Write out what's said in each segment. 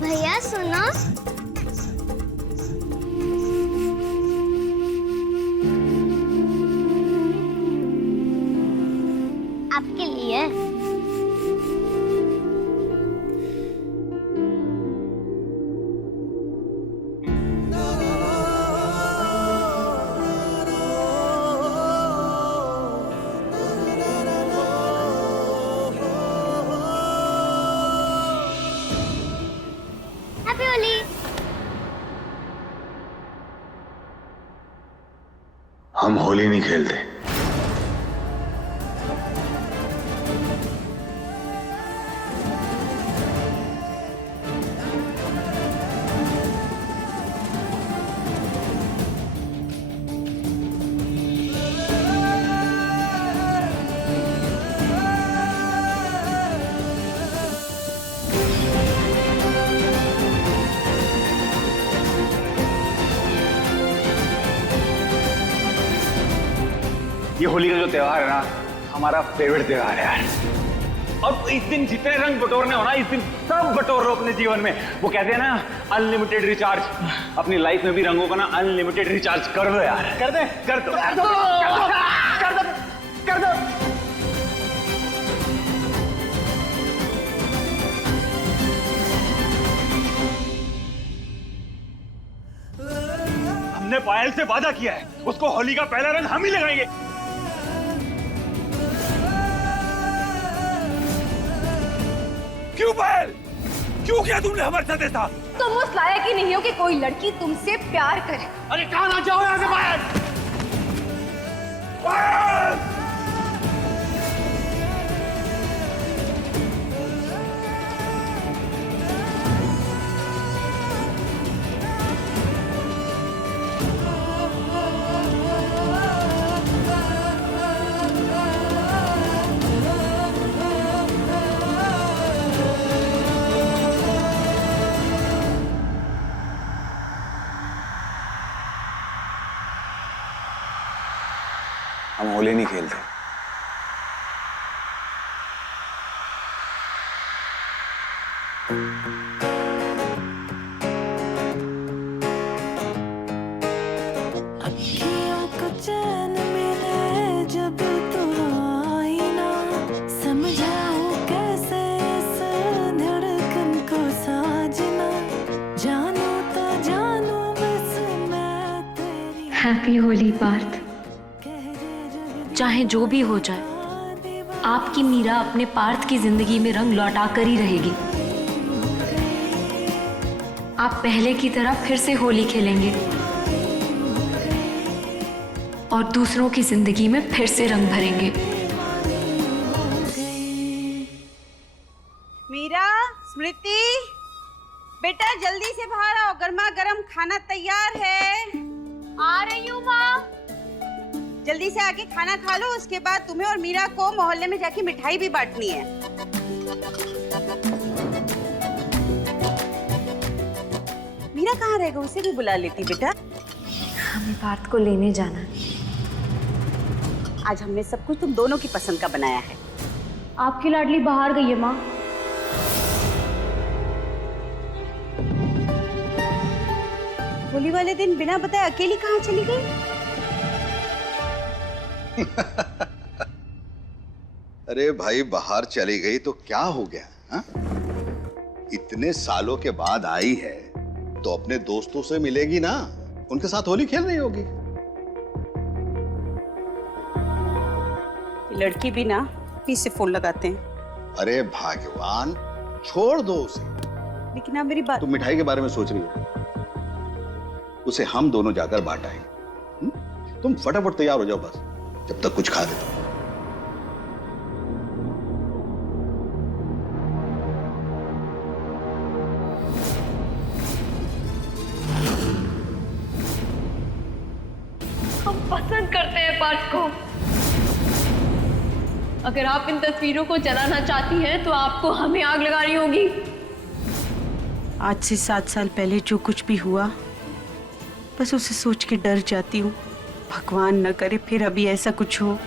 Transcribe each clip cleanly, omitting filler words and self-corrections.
भैया सुनो, आपके लिए। हैप्पी होली। हम होली नहीं खेलते। ये होली का जो त्योहार है ना, हमारा फेवरेट त्योहार है यार। और इस दिन जितने रंग बटोरने हो ना, इस दिन सब बटोर लो अपने जीवन में। वो कहते हैं ना, अनलिमिटेड रिचार्ज। अपनी लाइफ में भी रंगों का ना अनलिमिटेड रिचार्ज कर दो यार। कर दे, कर दो, कर दो, कर दो, कर दो, कर दो। हमने पायल से वादा किया है, उसको होली का पहला रंग हम ही लगाएंगे। क्यों पायल, क्यों किया तुमने हमारे साथ ऐसा? तुम उस लायक ही नहीं हो कि कोई लड़की तुमसे प्यार करे। अरे कहाँ ना जाओ यहाँ से पायल। पायल! हम होली नहीं खेलते। अखियों को चैन मिले जब तू आई ना, समझाऊं कैसे इस धड़कन को साजना, जानू तो जानू बस मैं तेरी। हैप्पी होली पार्थ। चाहे जो भी हो जाए, आपकी मीरा अपने पार्थ की जिंदगी में रंग लौटा कर ही रहेगी। आप पहले की तरह फिर से होली खेलेंगे और दूसरों की जिंदगी में फिर से रंग भरेंगे। मीरा, स्मृति, बेटा जल्दी से बाहर आओ, गर्मा गर्म खाना तैयार है। आ रही हूँ माँ। जल्दी से आके खाना खा लो, उसके बाद तुम्हें और मीरा को मोहल्ले में जाके मिठाई भी बांटनी है। मीरा कहाँ रहेगा, उसे भी बुला लेती बेटा। हमें पार्थ को लेने जाना है। आज हमने सब कुछ तुम दोनों की पसंद का बनाया है। आपकी लाडली बाहर गई है माँ। होली वाले दिन बिना बताए अकेली कहाँ चली गई? अरे भाई, बाहर चली गई तो क्या हो गया हा? इतने सालों के बाद आई है तो अपने दोस्तों से मिलेगी ना, उनके साथ होली खेल रही होगी। लड़की भी ना पीछे फोन लगाते हैं। अरे भगवान, छोड़ दो उसे। लेकिन आप मेरी बात। तुम मिठाई के बारे में सोच रही हो, उसे हम दोनों जाकर बांट आएंगे। तुम फटाफट तैयार हो जाओ बस, जब तक कुछ खा लेते हो। हम पसंद करते हैं पार्थ को। अगर आप इन तस्वीरों को जलाना चाहती हैं तो आपको हमें आग लगानी होगी। आज से 7 साल पहले जो कुछ भी हुआ, बस उसे सोच के डर जाती हूँ। भगवान न करे फिर अभी ऐसा कुछ हो।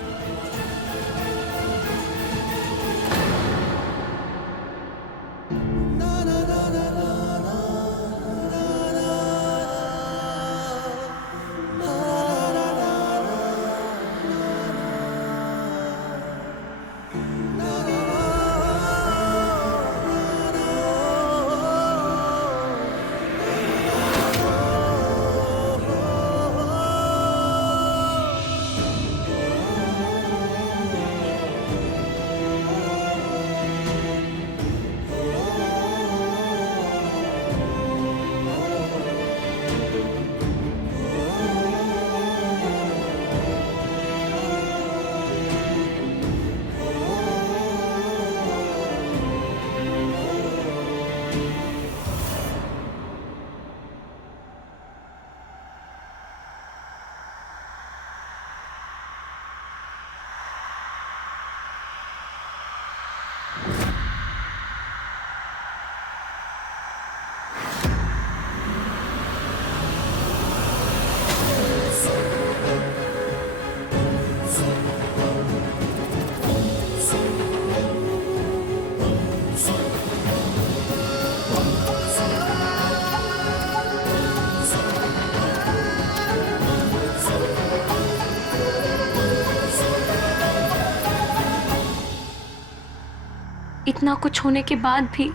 इतना कुछ होने के बाद भी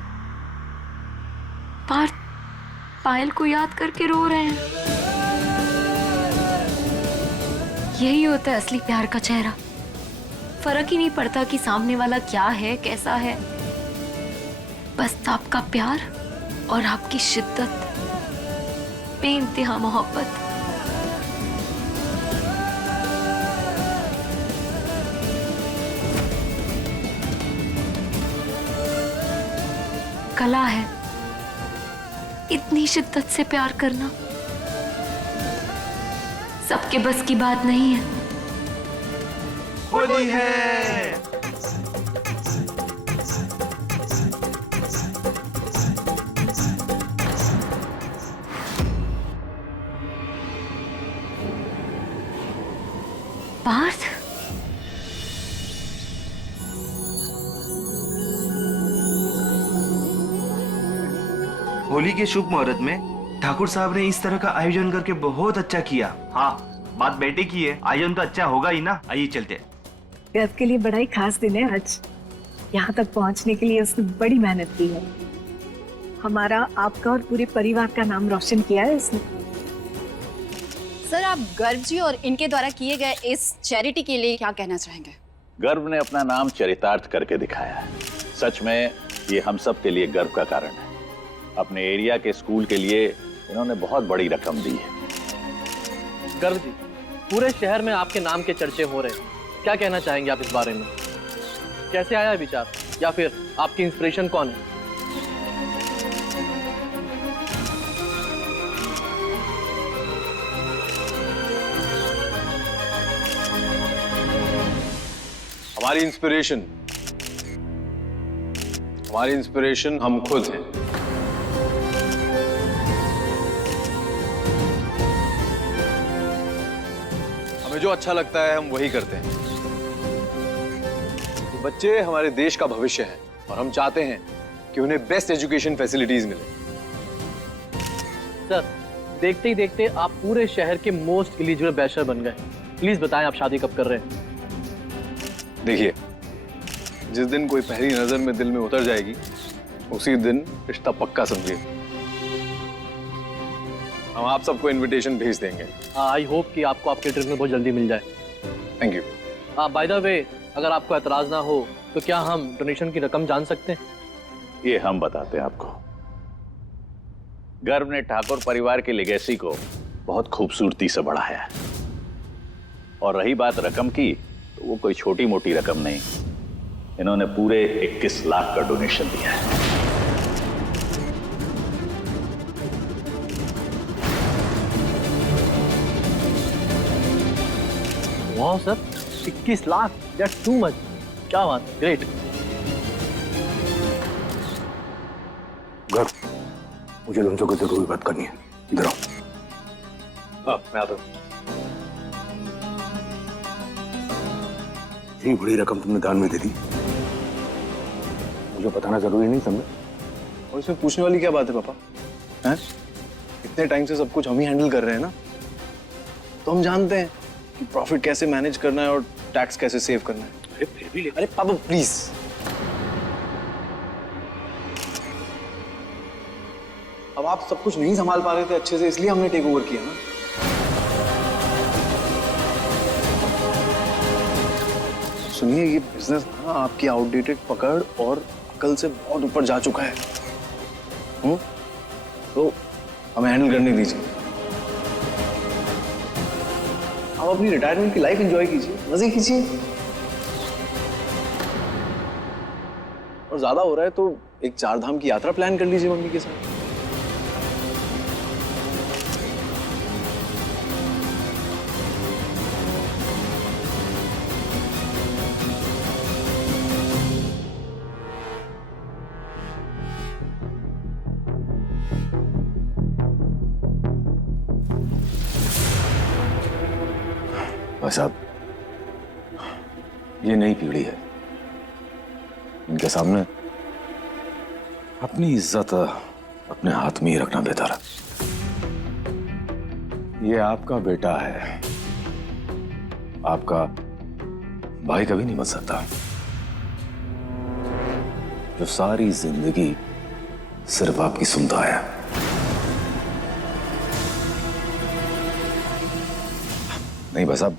पार्थ पायल को याद करके रो रहे हैं। यही होता है असली प्यार का चेहरा। फर्क ही नहीं पड़ता कि सामने वाला क्या है, कैसा है, बस आपका प्यार और आपकी शिद्दत, बेइंतहा मोहब्बत। कला है इतनी शिद्दत से प्यार करना, सबके बस की बात नहीं है। होली है। पार्थ, होली के शुभ मुहूर्त में ठाकुर साहब ने इस तरह का आयोजन करके बहुत अच्छा किया। हाँ, बात बेटे की है, आयोजन तो अच्छा होगा ही ना। आइए चलते। गर्व के लिए बड़ा ही खास दिन है आज। यहाँ तक पहुँचने के लिए उसने बड़ी मेहनत की है। हमारा, आपका और पूरे परिवार का नाम रोशन किया है इसने। सर, आप गर्व जी और इनके द्वारा किए गए इस चैरिटी के लिए क्या कहना चाहेंगे? गर्व ने अपना नाम चरितार्थ करके दिखाया है। सच में ये हम सब के लिए गर्व का कारण है। अपने एरिया के स्कूल के लिए इन्होंने बहुत बड़ी रकम दी है। गर्व जी, पूरे शहर में आपके नाम के चर्चे हो रहे हैं, क्या कहना चाहेंगे आप इस बारे में? कैसे आया विचार, या फिर आपकी इंस्पिरेशन कौन है? हमारी इंस्पिरेशन हम खुद हैं। हमें जो अच्छा लगता है हम वही करते हैं। बच्चे हमारे देश का भविष्य है और हम चाहते हैं कि उन्हें बेस्ट एजुकेशन फैसिलिटीज मिले। सर, देखते ही देखते आप पूरे शहर के मोस्ट एलिजिबल बैचलर बन गए। प्लीज बताएं आप शादी कब कर रहे हैं? देखिए, जिस दिन कोई पहली नजर में दिल में उतर जाएगी उसी दिन रिश्ता पक्का समझिए। हम आप सबको इनविटेशन भेज देंगे। आई होप कि आपको आपके ट्रिप में बहुत जल्दी मिल जाए। Thank you. By the way, अगर आपको एतराज ना हो तो क्या हम डोनेशन की रकम जान सकते हैं? ये हम बताते हैं आपको। गर्व ने ठाकुर परिवार की लेगेसी को बहुत खूबसूरती से बढ़ाया है। और रही बात रकम की, तो वो कोई छोटी मोटी रकम नहीं। इन्होंने पूरे 21 लाख का डोनेशन दिया है। वाह sir, 21 lakh, that's too much. क्या बात, ग्रेट। गर्व, मुझे तुमसे कुछ जरूरी बात करनी है। इधर आओ। मैं आता हूँ। इतनी बड़ी रकम तुमने दान में दे दी, मुझे बताना जरूरी नहीं समझे? और इसमें पूछने वाली क्या बात है पापा? हैं? इतने टाइम से सब कुछ हम ही हैंडल कर रहे हैं ना, तो हम जानते हैं कि प्रॉफिट कैसे मैनेज करना है और टैक्स कैसे सेव करना है। अरे फिर भी अरे पापा प्लीज, अब आप सब कुछ नहीं संभाल पा रहे थे अच्छे से, इसलिए हमने टेक ओवर किया ना। सुनिए, ये बिजनेस ना आपकी आउटडेटेड पकड़ और अकल से बहुत ऊपर जा चुका है। तो हमें हैंडल करने दीजिए। आप अपनी रिटायरमेंट की लाइफ एंजॉय कीजिए, मजे कीजिए। और ज्यादा हो रहा है तो एक 4 धाम की यात्रा प्लान कर लीजिए मम्मी के साथ। भाई साहब, ये नई पीढ़ी है, इनके सामने अपनी इज्जत अपने हाथ में ही रखना बेहतर है। ये आपका बेटा है, आपका भाई कभी नहीं बन सकता। जो सारी जिंदगी सिर्फ आपकी सुनता आया। नहीं बस अब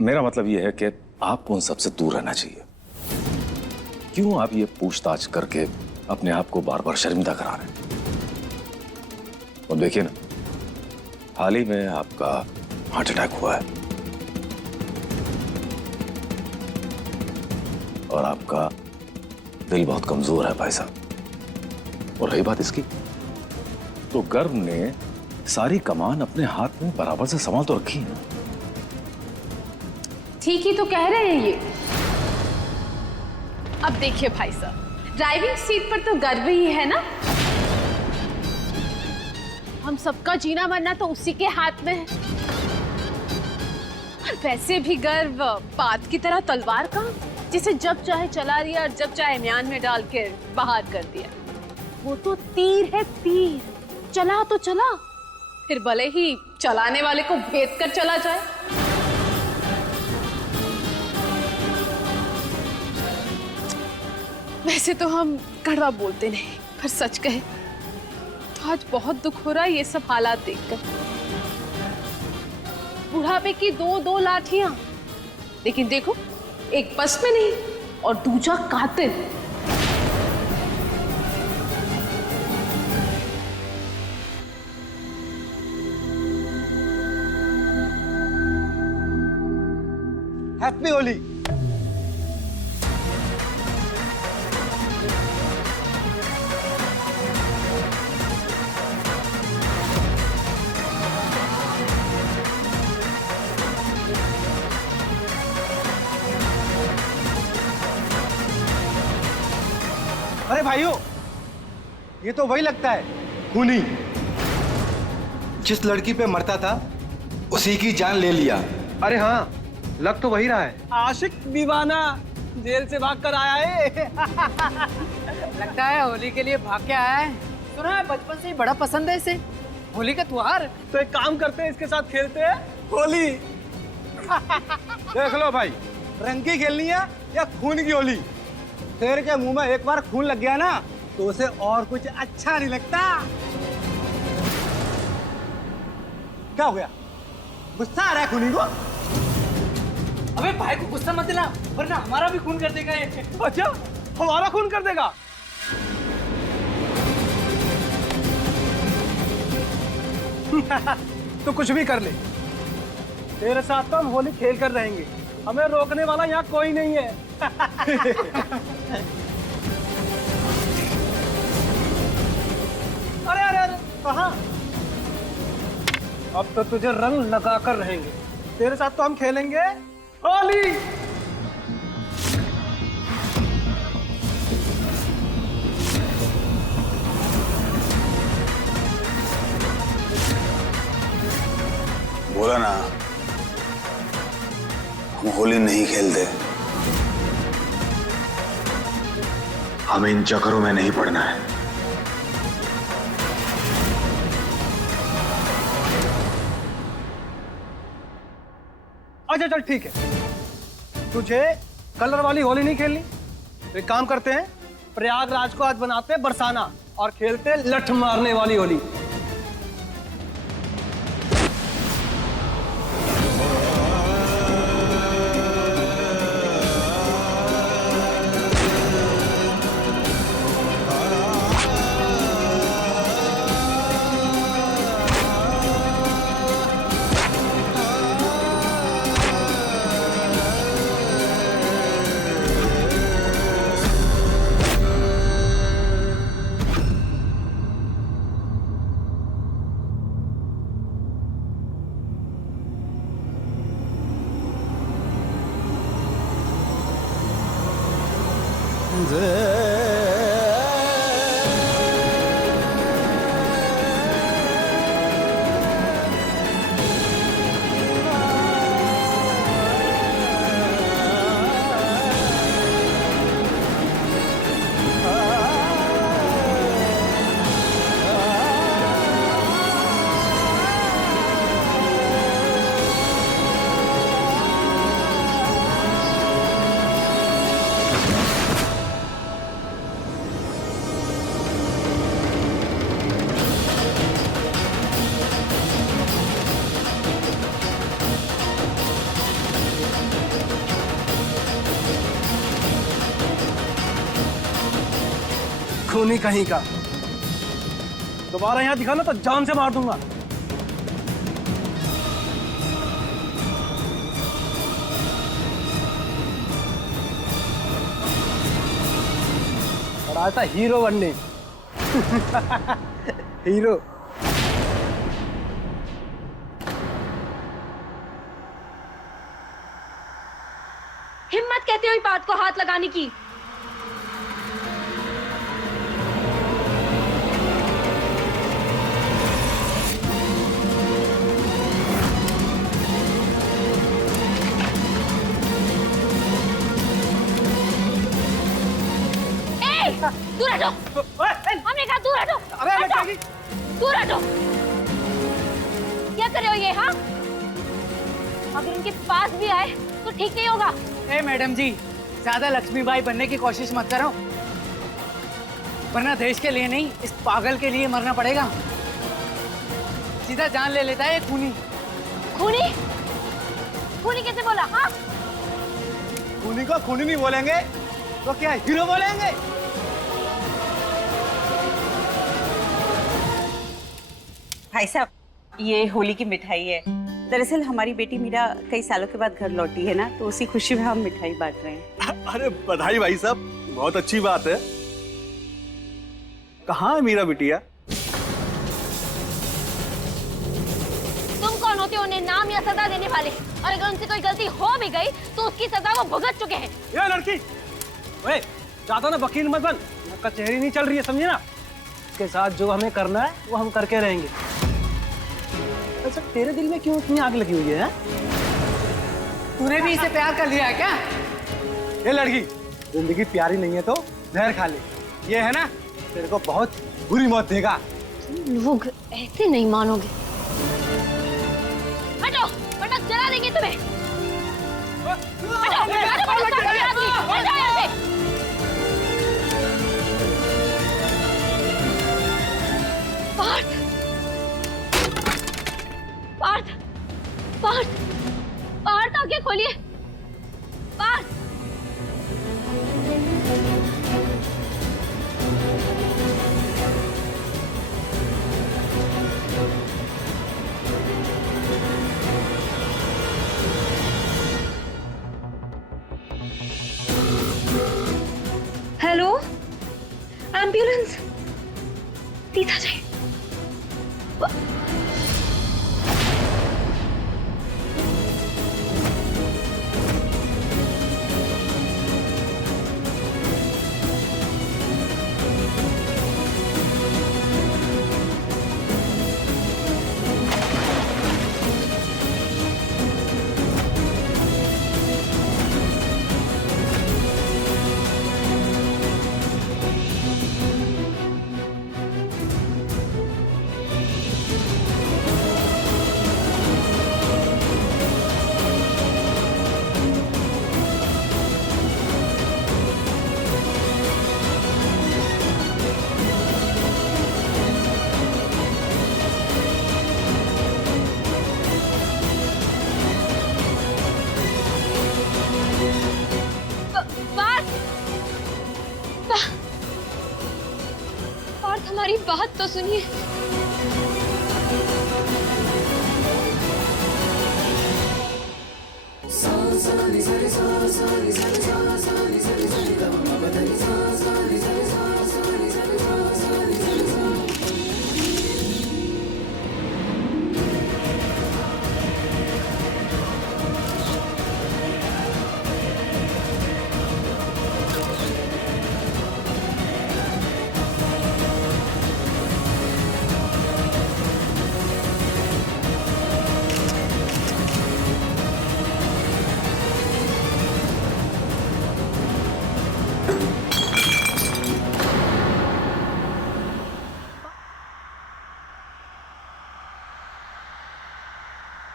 मेरा मतलब यह है कि आपको उन सबसे दूर रहना चाहिए। क्यों आप ये पूछताछ करके अपने आप को बार बार शर्मिंदा करा रहे हैं? और देखिए ना, हाल ही में आपका हार्ट अटैक हुआ है और आपका दिल बहुत कमजोर है भाई साहब। और रही बात इसकी, तो गर्भ ने सारी कमान अपने हाथ में बराबर से संभाल तो रखी है। ठीक ही तो कह रहे हैं ये। अब देखिए भाई साहब, ड्राइविंग सीट पर तो गर्व ही है ना। हम सबका जीना मरना तो उसी के हाथ में है। और वैसे भी गर्व बात की तरह तलवार का, जिसे जब चाहे चला दिया और जब चाहे म्यान में डाल के बाहर कर दिया। वो तो तीर है, तीर। चला तो चला, फिर भले ही चलाने वाले को बेच कर चला जाए। वैसे तो हम कड़वा बोलते नहीं, पर सच कहे तो आज बहुत दुख हो रहा है ये सब हालात देखकर। बुढ़ापे की दो लाठियां, लेकिन देखो, एक बस में नहीं और दूसरा कातिल। हैप्पी होली। अरे भाइयों, ये तो वही लगता है, खूनी। जिस लड़की पे मरता था उसी की जान ले लिया। अरे हाँ, लग तो वही रहा है। आशिक दीवाना जेल से भाग कर आया है। लगता है होली के लिए भाग के आया है। सुना है बचपन से ही बड़ा पसंद है इसे होली का त्योहार। तो एक काम करते हैं, इसके साथ खेलते हैं होली। देख लो भाई, रंग की खेलनी है या खून की होली। शेर के मुंह में एक बार खून लग गया ना तो उसे और कुछ अच्छा नहीं लगता। क्या हो गया, गुस्सा आ रहा है खूनी को? अबे भाई को गुस्सा मत दिला, वरना हमारा भी खून कर देगा ये। अच्छा, हमारा खून कर देगा? तो कुछ भी कर ले, तेरे साथ तो हम होली खेल कर रहेंगे। हमें रोकने वाला यहाँ कोई नहीं है। अरे अरे अरे, कहाँ? अब तो तुझे रंग लगा कर रहेंगे। तेरे साथ तो हम खेलेंगे होली। बोला ना, हम होली नहीं खेलते। हमें इन चक्करों में नहीं पड़ना है। अच्छा चल ठीक है, तुझे कलर वाली होली नहीं खेलनी तो एक काम करते हैं, प्रयागराज को आज बनाते हैं बरसाना और खेलते हैं लठ मारने वाली होली। खूनी कहीं का। दोबारा यहाँ दिखा ना तो जान से मार दूंगा। और आता हीरो बनने। हीरो। हिम्मत कहते हो इस बात को हाथ लगाने की? दूर हटो। हमने कहा दूर हटो। अबे दूर हटो। क्या कर रहे हो ये? हाँ, अगर उनके पास भी आए तो ठीक नहीं होगा। ए मैडम जी, ज्यादा लक्ष्मीबाई बनने की कोशिश मत करो, वरना देश के लिए नहीं, इस पागल के लिए मरना पड़ेगा। सीधा जान ले लेता है खूनी। खूनी? खूनी कैसे बोला? हाँ, खूनी को खूनी नहीं बोलेंगे तो क्या हीरो बोलेंगे? भाई साहब, ये होली की मिठाई है। दरअसल हमारी बेटी मीरा कई सालों के बाद घर लौटी है ना, तो उसी खुशी में हम मिठाई बांट रहे हैं। अरे बधाई भाई साहब, बहुत अच्छी बात है। कहाँ है मीरा बिटिया? तुम कौन होते हो उन्हें नाम या सजा देने वाले? और अगर उनसे कोई गलती हो भी गई तो उसकी सजा वो भुगत चुके हैं। ये लड़की, ओए, ज्यादा ना वकील मत बन, कचहरी नहीं चल रही है, समझे ना? इसके साथ जो हमें करना है वो हम करके रहेंगे। अच्छा, तेरे दिल में क्यों इतनी आग लगी हुई है? तूने भी इसे प्यार कर लिया है क्या? ये लड़की, जिंदगी प्यारी नहीं है तो जहर खा ले। ये है ना, तेरे को बहुत बुरी मौत देगा। लोग ऐसे नहीं मानोगे। हटो, वरना जला देंगे तुम्हें। हटो, हटो यहाँ से। पार्थ, पार्थ, पार्थ, पार्थ, आंखें खोलिए। Parth, hello, ambulance. सीधा जाइए। हमारी बात तो सुनिए।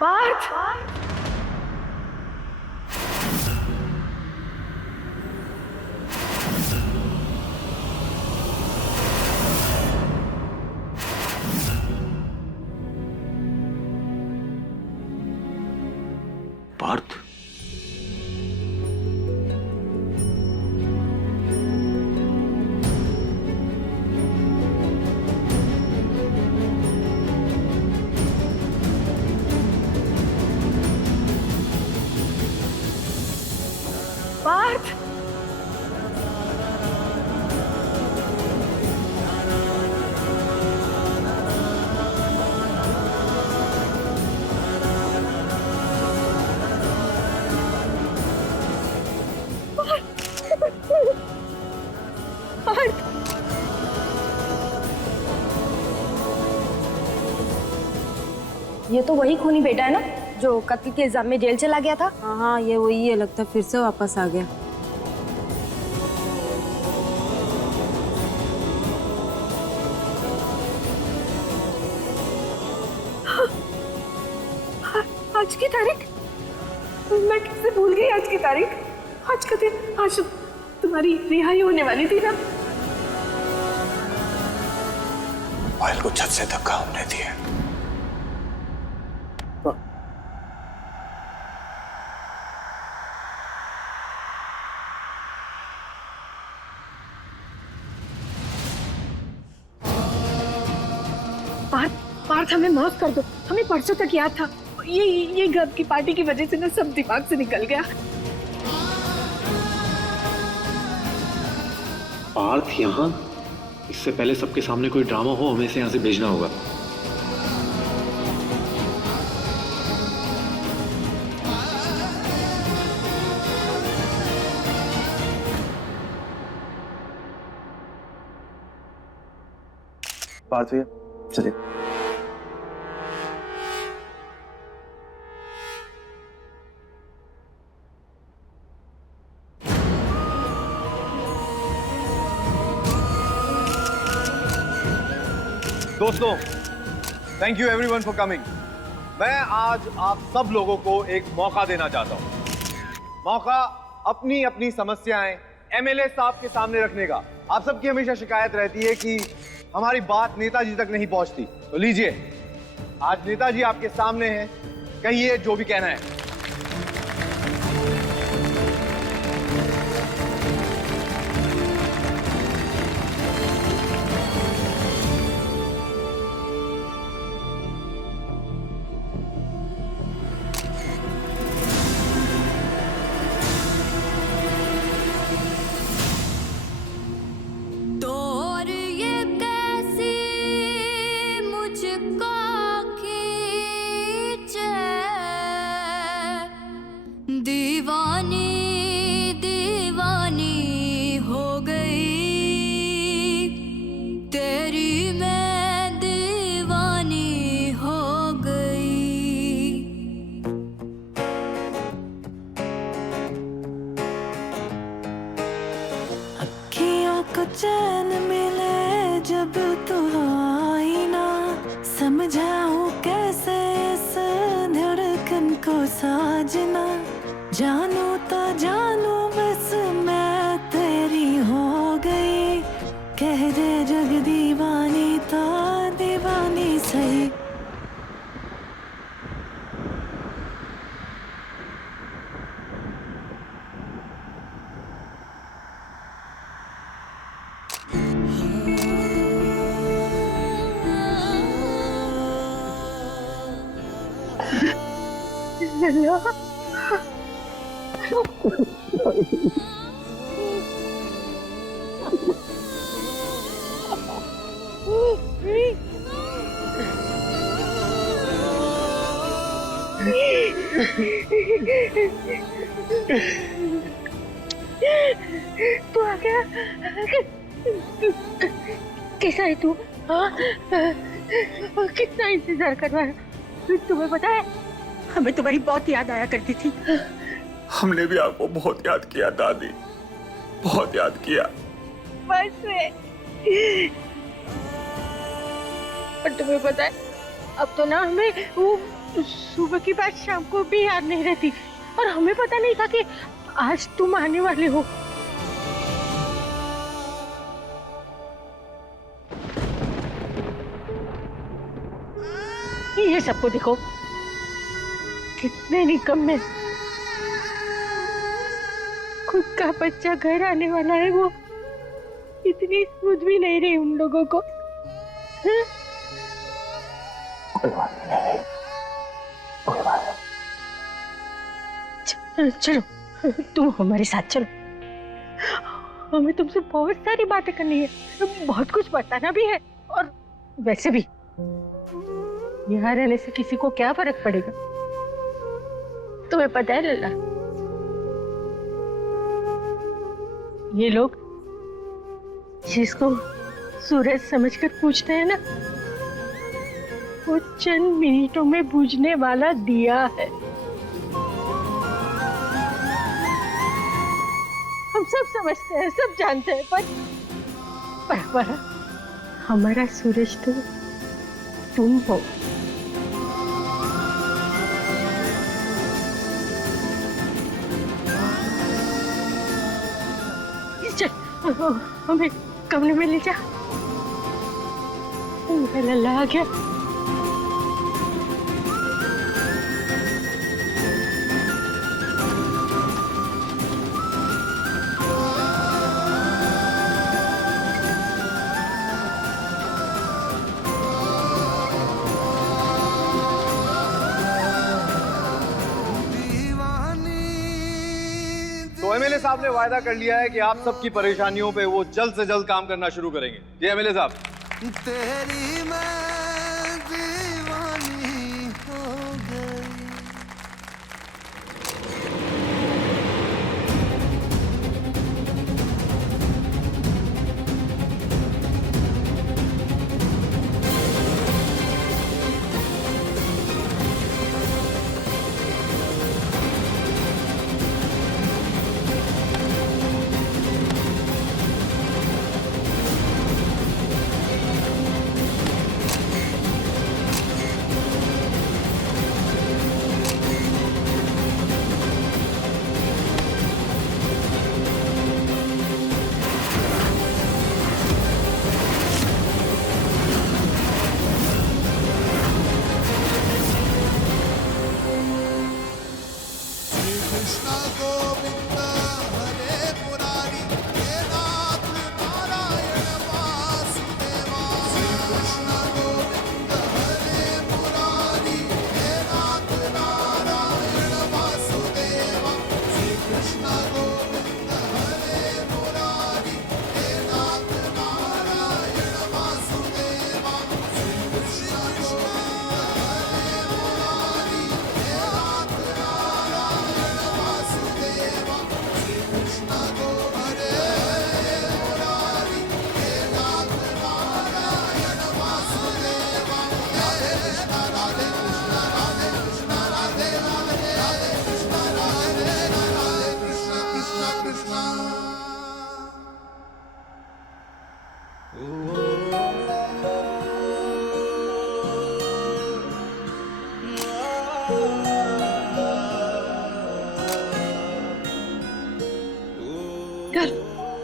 पार्थ, पार्थ, पार्थ, ये तो वही खूनी बेटा है ना जो कत्ल के इल्जाम में जेल चला गया था। हाँ, ये वही है, लगता फिर से वापस आ गया। आज की तारीख, मैं कैसे भूल गई आज की तारीख। आज का दिन, आज तुम्हारी रिहाई होने वाली थी ना। मोबाइल को छत से धक्का होने दिया। पार्थ, हमें माफ कर दो, हमें परसों तक याद था। ये घर की पार्टी की वजह से ना सब दिमाग से निकल गया। पार्थ यहाँ? इससे पहले सबके सामने कोई ड्रामा हो, हमें इसे यहाँ से भेजना होगा। पार्थ भैया चलिए। दोस्तों, thank you everyone for coming. मैं आज आप सब लोगों को एक मौका देना चाहता हूं। मौका अपनी अपनी समस्याएं एमएलए साहब के सामने रखने का। आप सबकी हमेशा शिकायत रहती है कि हमारी बात नेताजी तक नहीं पहुंचती, तो लीजिए, आज नेताजी आपके सामने हैं, कहिए जो भी कहना है। चैन मिले जब तू आई ना, समझाऊं कैसे इस धड़कन को साजना। जानू तो जानू बस मैं तेरी हो गई, कह दे जग दीवानी तो दीवानी सही। तू आ गया? कैसा है तू? कितना इंतजार करवाया, तुम्हें पता है हमें तुम्हारी बहुत याद आया करती थी। हमने भी आपको बहुत याद किया दादी, बहुत याद किया। बस पर तुम्हें पता है अब तो ना हमें वो सुबह की बात शाम को भी याद नहीं रहती, और हमें पता नहीं था कि आज तुम आने वाले हो। ये सबको देखो, कितने निकम्मे। खुद का बच्चा घर आने वाला है, वो इतनी सूझ भी नहीं रही उन लोगों को। कोई बात नहीं, कोई बात नहीं। चलो तुम हमारे साथ चलो, हमें तुमसे बहुत सारी बातें करनी है, बहुत कुछ बताना भी है। और वैसे भी यहाँ रहने से किसी को क्या फर्क पड़ेगा? तुम्हें पता है लल्ला, ये लोग जिसको सूरज समझकर पूछते हैं ना, वो चंद मिनटों में बुझने वाला दिया है। हम सब समझते हैं, सब जानते हैं, पर हमारा सूरज तो तुम हो। चल, हमें कमरे में ले जा। लल्ला आ गया। तो एमएलए साहब ने वायदा कर लिया है कि आप सबकी परेशानियों पे वो जल्द से जल्द काम करना शुरू करेंगे। जी एमएलए साहब। तेरी मैं दीवानी हो गई।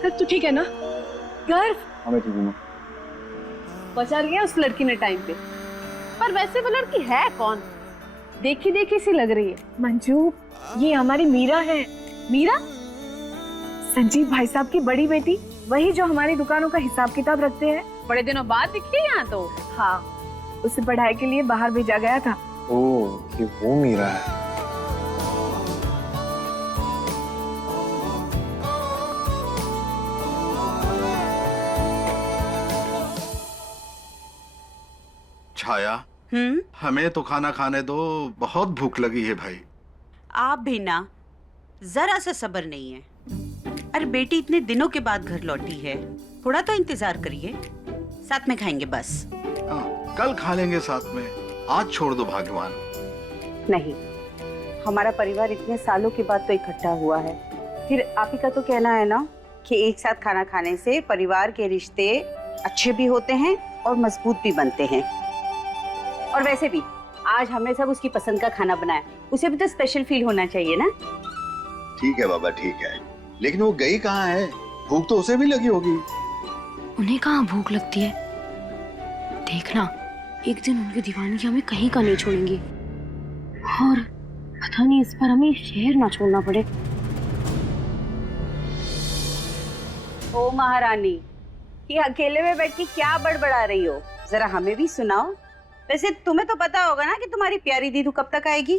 तू ठीक है ना? गर्व हमें ठीक हूँ। बचा लिया उस लड़की ने टाइम पे। पर वैसे वो लड़की है कौन? देखी देखी सी लग रही है। मंजू, ये हमारी मीरा है। मीरा? संजीव भाई साहब की बड़ी बेटी, वही जो हमारी दुकानों का हिसाब किताब रखते हैं। बड़े दिनों बाद दिखी यहाँ तो। हाँ, उसे पढ़ाई के लिए बाहर भेजा गया था। ओह, ये वो मीरा है। छाया, हमें तो खाना खाने दो, बहुत भूख लगी है भाई। आप भी ना, जरा सा सब्र नहीं है। अरे बेटी इतने दिनों के बाद घर लौटी है, थोड़ा तो इंतजार करिए, साथ में खाएंगे बस। कल खा लेंगे साथ में, आज छोड़ दो भाग्यवान। नहीं, हमारा परिवार इतने सालों के बाद तो इकट्ठा हुआ है। फिर आप ही का तो कहना है ना कि एक साथ खाना खाने से परिवार के रिश्ते अच्छे भी होते हैं और मजबूत भी बनते हैं। और वैसे भी आज हमने सब उसकी पसंद का खाना बनाया, उसे भी तो स्पेशल फील होना चाहिए ना। ठीक है बाबा, ठीक है, लेकिन वो गई कहाँ है? भूख तो उसे भी लगी होगी। उन्हें कहाँ भूख लगती है? देखना, एक दिन उनकी दीवानगी हमें कहीं का नहीं छोड़ेंगे। और पता नहीं इस पर हमें शहर ना छोड़ना पड़े। ओ महारानी, ये अकेले में बैठ के क्या बड़बड़ा रही हो? जरा हमें भी सुनाओ। वैसे तुम्हें तो पता होगा ना कि तुम्हारी प्यारी दीदू कब तक आएगी?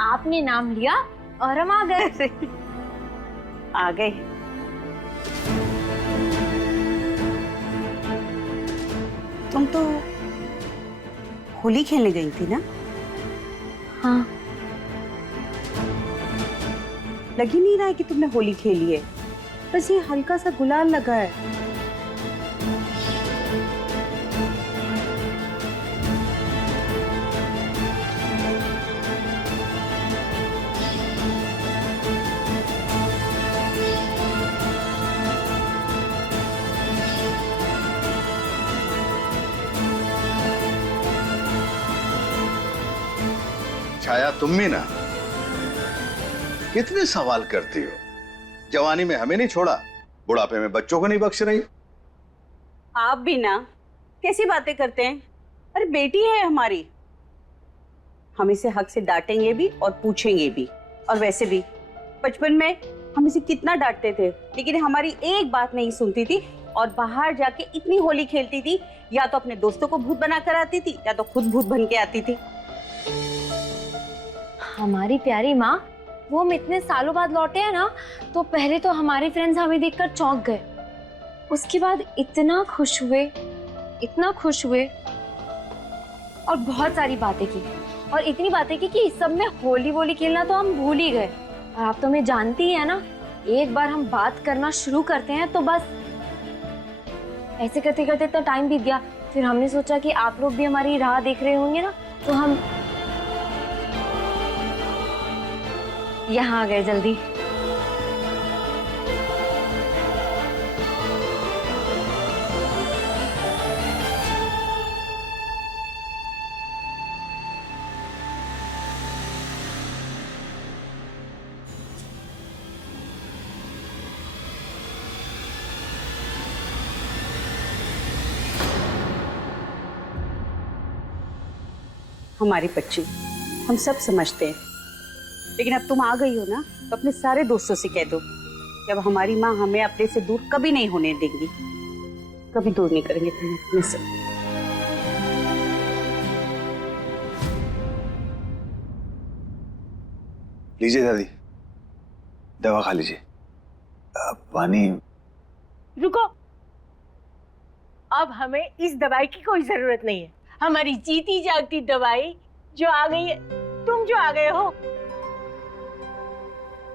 आपने नाम लिया और हम आ गए। आ गए। तुम तो होली खेलने गई थी ना? हाँ। लग ही नहीं रहा है कि तुमने होली खेली है, बस ये हल्का सा गुलाल लगा है। छाया, तुम भी ना कितने सवाल करती हो। जवानी में हमें नहीं छोड़ा, बुढ़ापे में बच्चों को नहीं बख्श रही। आप भी ना कैसी बातें करते हैं। अरे बेटी है हमारी, हम इसे हक से डांटेंगे भी और पूछेंगे भी। और वैसे भी बचपन में हम इसे कितना डांटते थे, लेकिन हमारी एक बात नहीं सुनती थी और बाहर जाके इतनी होली खेलती थी। या तो अपने दोस्तों को भूत बना कर आती थी या तो खुद भूत बन के आती थी। हमारी प्यारी माँ, वो हम इतने सालों बाद लौटे हैं ना, तो पहले तो हमारे फ्रेंड्स हमें देखकर चौंक गए। उसके बाद इतना खुश हुए और बहुत सारी बातें की, और इतनी बातें की कि इस सब में होली वोली खेलना तो हम भूल ही गए। और आप तो हमें जानती ही है ना, एक बार हम बात करना शुरू करते हैं तो बस ऐसे करते करते तो टाइम बीत गया। फिर हमने सोचा कि आप लोग भी हमारी राह देख रहे होंगे ना, तो हम यहाँ आ गए जल्दी। हमारी बच्ची, हम सब समझते हैं, लेकिन अब तुम आ गई हो ना, तो अपने सारे दोस्तों से कह दो कि अब हमारी माँ हमें अपने से दूर कभी नहीं होने देंगी, कभी दूर नहीं करेंगे तुम्हें अपने से। लीजिए दादी, दवा खा लीजिए। पानी। रुको, अब हमें इस दवाई की कोई जरूरत नहीं है। हमारी जीती जागती दवाई जो आ गई है, तुम जो आ गए हो।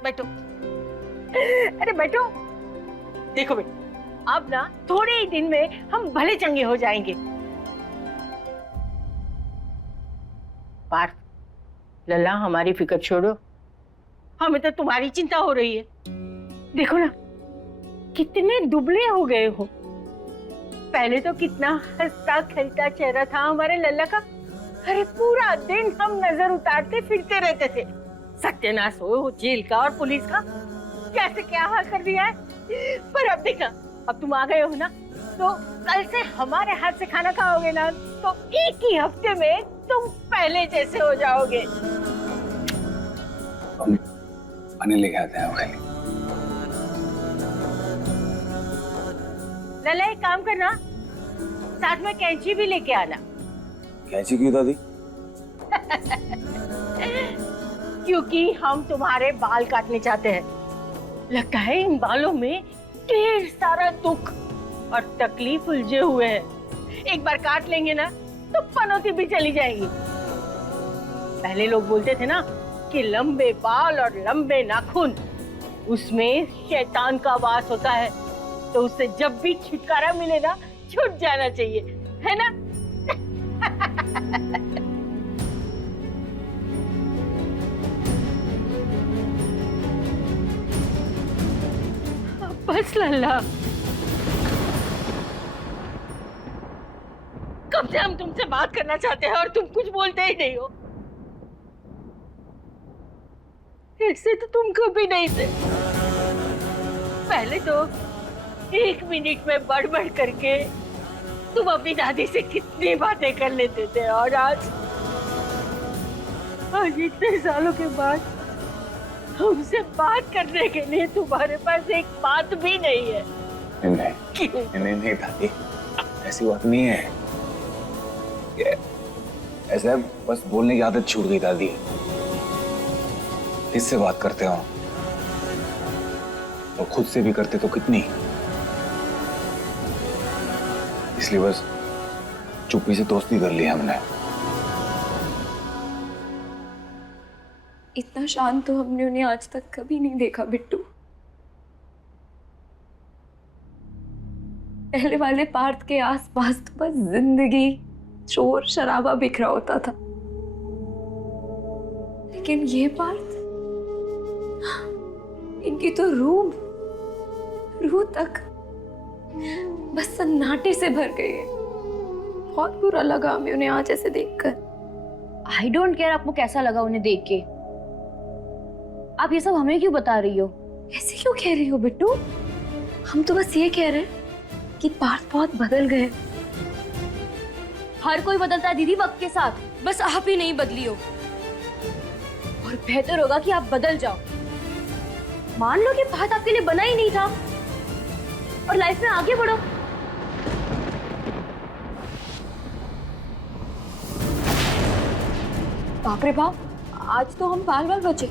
बैठो, अरे बैठो। देखो बेटा, अब ना थोड़े ही दिन में हम भले चंगे हो जाएंगे। पार्थ, लल्ला, हमारी फिक्र छोड़ो, हमें तो तुम्हारी चिंता हो रही है। देखो ना, कितने दुबले हो गए हो। पहले तो कितना हंसता खेलता चेहरा था हमारे लल्ला का। अरे पूरा दिन हम नजर उतारते फिरते रहते थे। सत्यानाश हो जेल का और पुलिस का, कैसे क्या हाल कर दिया है। पर अब देखा, अब तुम आ गए हो ना, तो कल से हमारे हाथ से खाना खाओगे ना, तो एक ही हफ्ते में तुम पहले जैसे हो जाओगे। पानी लेके आते हैं। लल्ला, एक काम करना, साथ में कैंची भी लेके आना। कैंची क्यों दादी? क्योंकि हम तुम्हारे बाल काटने चाहते हैं। लगता है इन बालों में ढेर सारा दुख और तकलीफ उलझे हुए हैं। एक बार काट लेंगे ना, तो पनौती भी चली जाएगी। पहले लोग बोलते थे ना कि लंबे बाल और लंबे नाखून, उसमें शैतान का वास होता है, तो उससे जब भी छुटकारा मिले ना, छूट जाना चाहिए, है ना? बस लल्ला, कब से हम तुमसे बात करना चाहते हैं और तुम कुछ बोलते ही नहीं हो। ऐसे तो तुम कभी नहीं थे। पहले तो 1 मिनट में बढ़ करके तुम अपनी दादी से कितनी बातें कर लेते थे, और आज इतने सालों के बाद हमसे बात करने के लिए तुम्हारे पास एक बात भी नहीं है। नहीं दादी, ऐसी बात नहीं है। ऐसा बस बोलने की आदत छूट गई दादी। किससे बात करते हो? और खुद से भी करते तो कितनी। इसलिए बस चुप्पी से दोस्ती कर ली हमने। इतना शांत तो हमने उन्हें आज तक कभी नहीं देखा बिट्टू। पहले वाले पार्थ के आसपास तो बस जिंदगी, शोर शराबा बिखरा होता था, लेकिन ये पार्थ, इनकी तो रूह तक बस सन्नाटे से भर गई है। बहुत बुरा लगा हमें उन्हें आज ऐसे देखकर। आई डोंट केयर आपको कैसा लगा उन्हें देख के। आप ये सब हमें क्यों बता रही हो? ऐसे क्यों कह रही हो बिट्टू? हम तो बस ये कह रहे हैं कि पार्थ बहुत बदल गए। हर कोई बदलता है दीदी वक्त के साथ, बस आप ही नहीं बदली हो। और बेहतर होगा कि आप बदल जाओ। मान लो कि पार्थ आपके लिए बना ही नहीं था और लाइफ में आगे बढ़ो। बाप रे बाप, आज तो हम बाल बचे।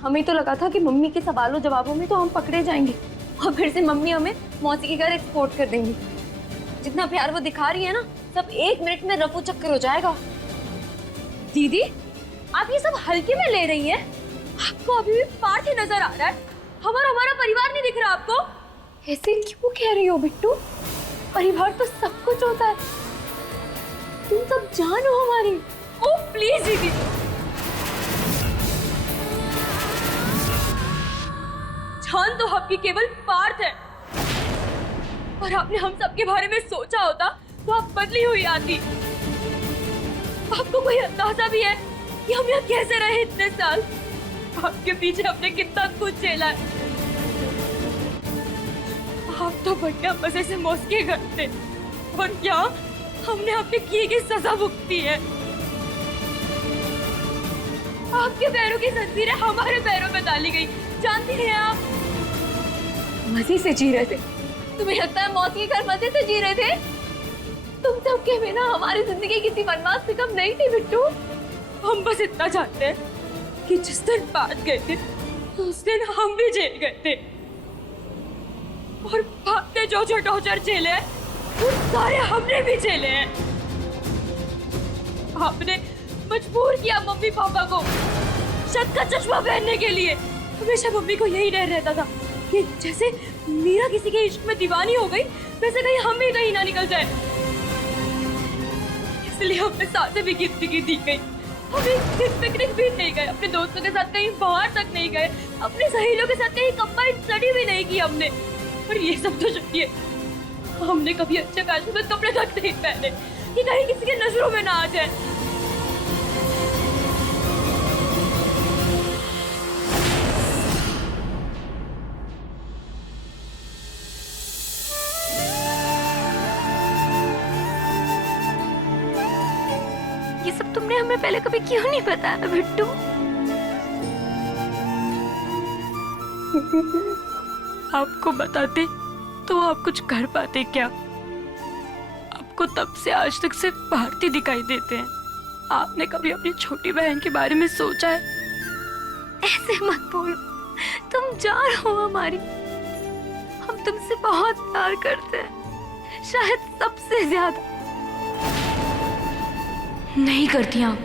हमें तो लगा था कि मम्मी के सवालों जवाबों में तो हम पकड़े जाएंगे और फिर से मम्मी हमें मौसी के घर एक्सपोर्ट कर देंगी। जितना प्यार वो दिखा रही है ना, सब 1 मिनट में रफू चक्कर हो जाएगा। दीदी, आप ये सब हल्के में ले रही हैं? आपको अभी भी पार्थ ही नजर आ रहा है। हमारा परिवार नहीं दिख रहा आपको? ऐसे क्यों कह रही हो बिट्टू? परिवार तो सब कुछ होता है। तुम सब जान हो हमारी। ओह प्लीज दीदी, जान तो आपकी केवल पार्थ है। और आपने हम सबके बारे में सोचा होता तो आप बदली हुई आती। आपको कोई अंदाजा भी है कि हम यहाँ कैसे रहे इतने साल? आपके पीछे हमने कितना कुछ झेला है। आप तो बढ़िया मजे से मौसी के घर थे और यहाँ हमने आपके किए की सजा भुगती है। आपके पैरों की जंजीरें हमारे पैरों में डाली गई, जानती हैं आप? मजे से जी रहे थे। तुम्हें लगता है मौसी के घर मजे से जी रहे थे? तुम सबके बिना हमारी जिंदगी किसी वनवास से कम नहीं थी बिट्टू। हम बस इतना जानते हैं कि जिस दिन पार्थ गए थे उस दिन हम भी जेल गए थे। और पार्थ ने जो जो टॉर्चर झेले हैं वो सारे हमने भी झेले हैं। आपने मजबूर किया मम्मी पापा को शक का चश्मा पहनने के लिए। हमेशा मम्मी को यही डर रहता था कि जैसे मीरा किसी के इश्क में दीवानी हो गई, वैसे कहीं हम भी कहीं ना निकल जाए। इसलिए हमें साथ भी गिफ्ट की दी गई। हमें पिकनिक भी नहीं गए, अपने दोस्तों के साथ कहीं बाहर तक नहीं गए, अपने सहेलियों के साथ कहीं कंबाइंड स्टडी भी नहीं की हमने। और ये सब तो छुट्टिए, हमने कभी अच्छे फैशन में कपड़े तक नहीं पहने कि कहीं किसी के नजरों में ना आ जाए। ये सब तुमने हमें पहले कभी क्यों नहीं बताया बिट्टू? आपको बताते तो आप कुछ कर पाते क्या? आपको तब से आज तक सिर्फ भारती दिखाई देते हैं। आपने कभी अपनी छोटी बहन के बारे में सोचा है? ऐसे मत बोलो, तुम जान हो हमारी। हम तुमसे बहुत प्यार करते हैं, शायद सबसे ज्यादा। नहीं करती आप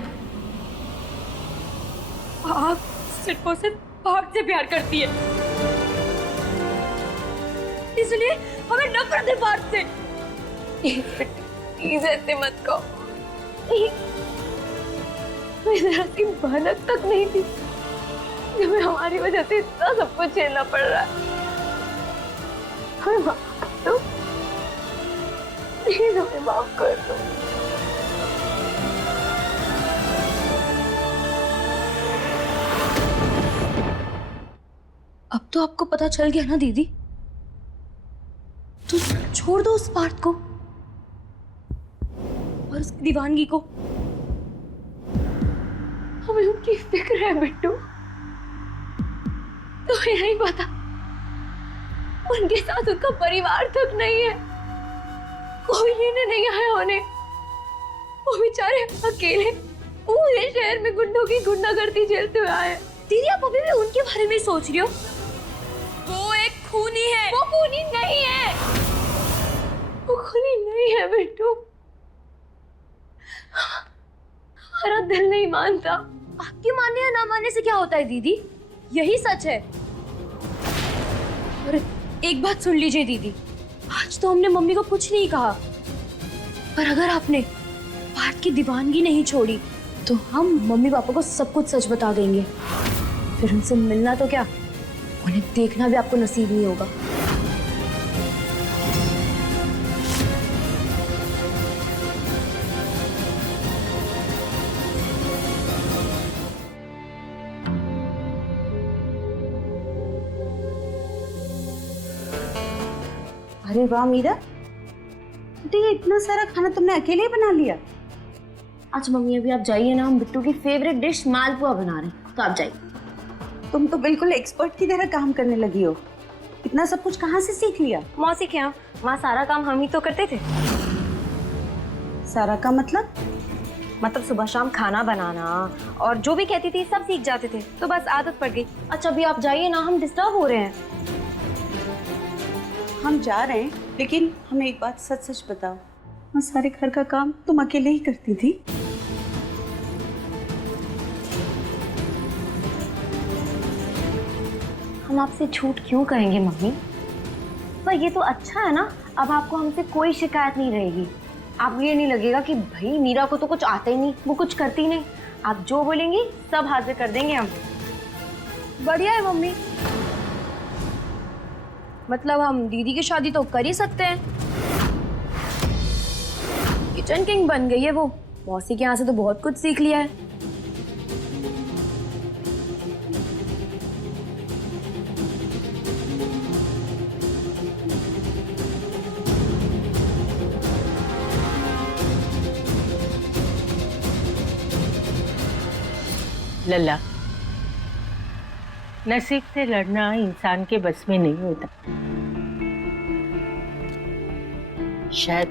सिर्फ और सिर्फ भारत से प्यार करती है, इसलिए हमें नफरत है भारत से। प्लीज ऐसे मत कहो। जरा सी भनक तक नहीं थी कि हमें हमारी वजह से इतना सब कुछ झेलना पड़ रहा है। तो प्लीज हमें माफ कर दो। अब तो आपको पता चल गया ना दीदी, तो छोड़ दो उस पार्थ को और उसकी दीवानगी को। हमें उनकी फिक्र है बिट्टू, तुम्हें नहीं पता उनके साथ उनका परिवार तक नहीं है, कोई लेने नहीं आया उन्हें। वो बेचारे अकेले पूरे शहर में गुंडों की गुंडागर्दी झेलते हुए आए। दीदी आप अभी भी उनके बारे में सोच रही हो? वो एक खूनी है। वो खूनी नहीं है, वो खूनी नहीं है बिट्टू। हमारा दिल नहीं मानता। आपके मानने या ना मानने से क्या होता है दीदी, यही सच है। और एक बात सुन लीजिए दीदी, आज तो हमने मम्मी को कुछ नहीं कहा, पर अगर आपने पार्थ की दीवानगी नहीं छोड़ी तो हम मम्मी पापा को सब कुछ सच बता देंगे। फिर उनसे मिलना तो क्या, उन्हें देखना भी आपको नसीब नहीं होगा। अरे वाह मीरा, तो ये इतना सारा खाना तुमने अकेले ही बना लिया? अच्छा मम्मी अभी आप जाइए ना, हम बिट्टू की फेवरेट डिश मालपुआ बना रहे हैं, तो आप जाइए। तुम तो बिल्कुल एक्सपर्ट की तरह काम करने लगी हो। इतना सब कुछ कहाँ से सीख लिया? मौसी के यहाँ, वहाँ सारा काम हम ही तो करते थे। सारा का मतलब? मतलब सुबह शाम खाना बनाना और जो भी कहती थी सब सीख जाते थे, तो बस आदत पड़ गई। अच्छा अभी आप जाइए ना, हम डिस्टर्ब हो रहे हैं। हम जा रहे हैं, लेकिन हमें एक बात सच सच बताओ, वहाँ सारे घर का काम तुम अकेले ही करती थी? हम आपसे झूठ क्यों कहेंगे मम्मी? पर ये तो अच्छा है ना, अब आपको हमसे कोई शिकायत नहीं रहेगी। आपको ये नहीं लगेगा कि भाई मीरा को तो कुछ आता ही नहीं, वो कुछ करती नहीं। आप जो बोलेंगी सब हाजिर कर देंगे हम। बढ़िया है मम्मी, मतलब हम दीदी की शादी तो कर ही सकते हैं। किचन किंग बन गई है वो, मौसी के यहाँ से तो बहुत कुछ सीख लिया है। लल्ला, नसीब से लड़ना इंसान के बस में नहीं होता। शायद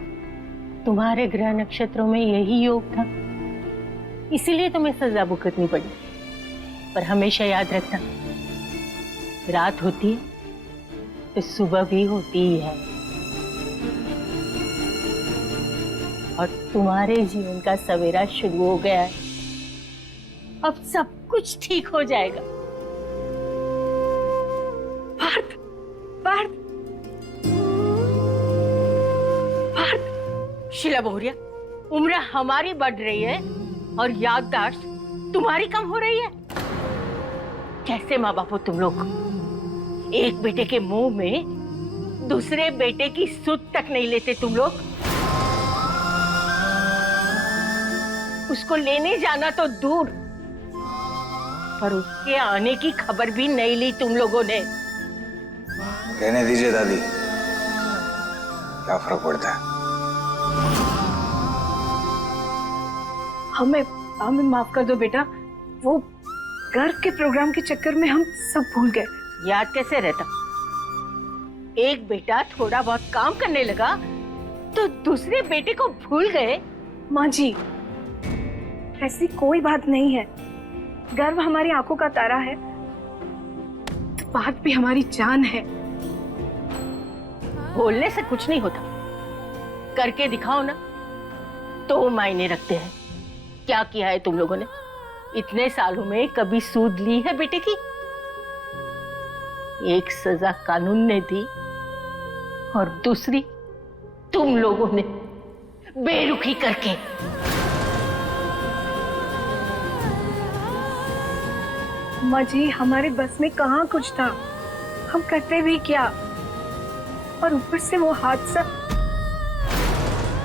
तुम्हारे ग्रह नक्षत्रों में यही योग था, इसीलिए तुम्हें सजा भुगतनी पड़ी। पर हमेशा याद रखना, रात होती है तो सुबह भी होती ही है, और तुम्हारे जीवन का सवेरा शुरू हो गया है। अब सब कुछ ठीक हो जाएगा। पार्थ, पार्थ, शीला बहुरिया, उम्र हमारी बढ़ रही है और याददाश्त तुम्हारी कम हो रही है। कैसे माँ बाप हो तुम लोग? एक बेटे के मुंह में दूसरे बेटे की सुध तक नहीं लेते तुम लोग। उसको लेने जाना तो दूर, पर उसके आने की खबर भी नहीं ली तुम लोगों ने। रहने दीजिए दादी, क्या फर्क पड़ता है? हमें माफ कर दो बेटा, वो गर्व के प्रोग्राम के चक्कर में हम सब भूल गए। याद कैसे रहता? एक बेटा थोड़ा बहुत काम करने लगा तो दूसरे बेटे को भूल गए। माँ जी, ऐसी कोई बात नहीं है। गर्व हमारी आंखों का तारा है, तो बात भी हमारी जान है। बोलने से कुछ नहीं होता, करके दिखाओ ना तो मायने रखते हैं। क्या किया है तुम लोगों ने? इतने सालों में कभी सूद ली है बेटे की? एक सजा कानून ने दी और दूसरी तुम लोगों ने बेरुखी करके। माँ जी, हमारे बस में कहाँ कुछ था, हम करते भी क्या, और ऊपर से वो हादसा।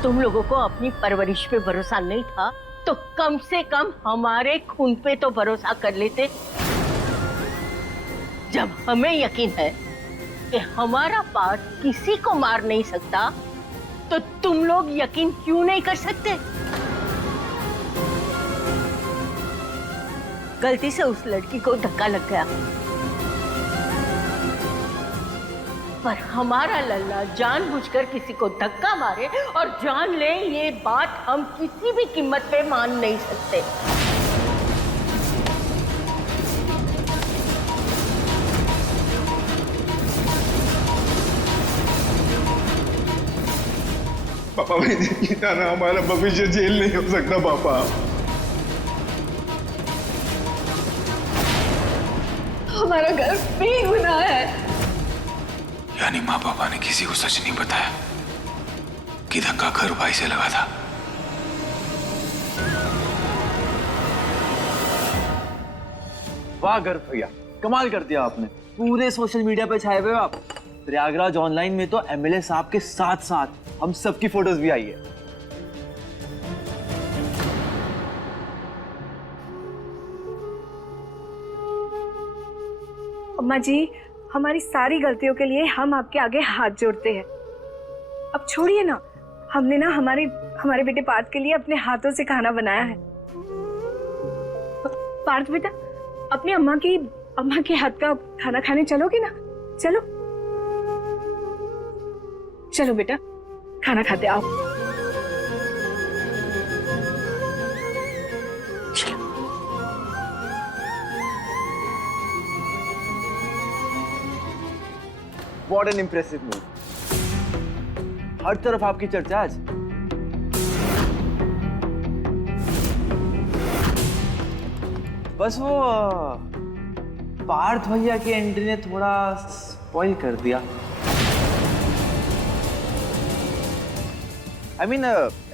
तुम लोगों को अपनी परवरिश पे भरोसा नहीं था तो कम से कम हमारे खून पे तो भरोसा कर लेते। जब हमें यकीन है कि हमारा पार्ट किसी को मार नहीं सकता, तो तुम लोग यकीन क्यों नहीं कर सकते? गलती से उस लड़की को धक्का लग गया, पर हमारा लल्ला जानबूझकर किसी को धक्का मारे और जान ले, ये बात हम किसी भी कीमत पे मान नहीं सकते। पापा मैंने किया ना, हमारा भविष्य जेल नहीं हो सकता पापा। हमारा घर बेगुनाह है। यानी माँ पापा ने किसी को सच नहीं बताया कि धक्का घर भाई से लगा था। वाह गर्व भैया, कमाल कर दिया आपने। पूरे सोशल मीडिया पे छाए हुए हो आप। प्रयागराज ऑनलाइन में तो एमएलए साहब के साथ साथ हम सबकी फोटोज भी आई है। अम्मा जी, हमारी सारी गलतियों के लिए हम आपके आगे हाथ जोड़ते हैं। अब छोड़िए ना, हमने ना हमारे बेटे पार्थ के लिए अपने हाथों से खाना बनाया है। पार्थ बेटा, अपनी अम्मा के हाथ का खाना खाने चलोगे ना? चलो चलो बेटा, खाना खाते आओ। What an impressive move. हर तरफ आपकी चर्चा आज। बस वो पार्थ भैया की एंट्री ने थोड़ा स्पॉइल कर दिया। I mean,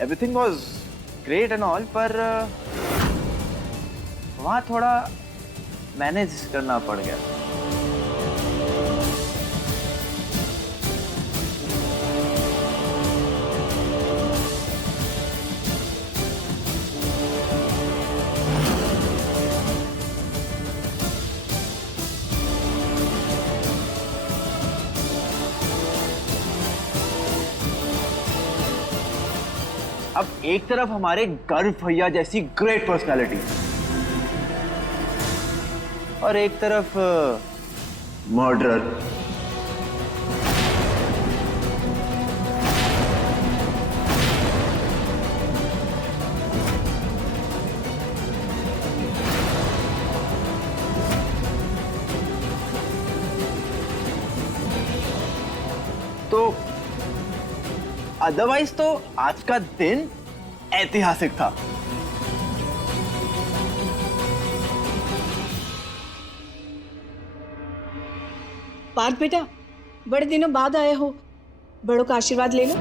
everything was great and all, पर वहाँ थोड़ा मैनेज करना पड़ गया। अब एक तरफ हमारे गर्व भैया जैसी ग्रेट पर्सनालिटी और एक तरफ मर्डरर। तो अदरवाइज तो आज का दिन ऐतिहासिक था। पार्थ बेटा, बड़े दिनों बाद आए हो, बड़ों का आशीर्वाद ले लो।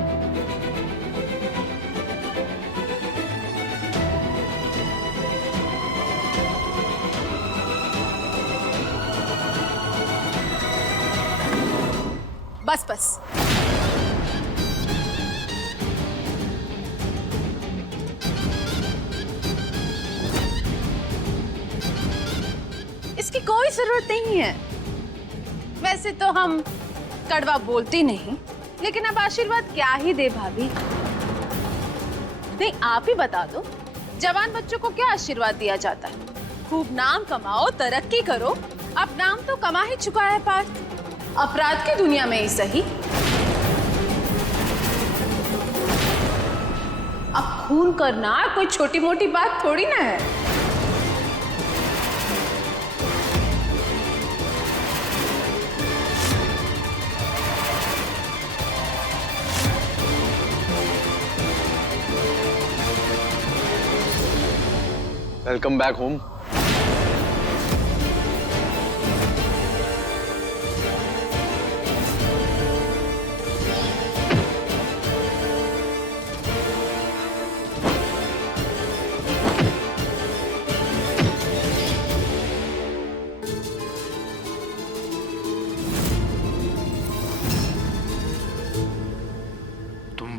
बस बस, इसकी कोई जरूरत नहीं है। वैसे तो हम कड़वा बोलती नहीं, लेकिन अब आशीर्वाद क्या ही दे भाभी। नहीं, आप ही बता दो, जवान बच्चों को क्या आशीर्वाद दिया जाता है? खूब नाम कमाओ, तरक्की करो। अब नाम तो कमा ही चुका है पार्थ, अपराध की दुनिया में ही सही। अब खून करना कोई छोटी मोटी बात थोड़ी ना है। Welcome back home.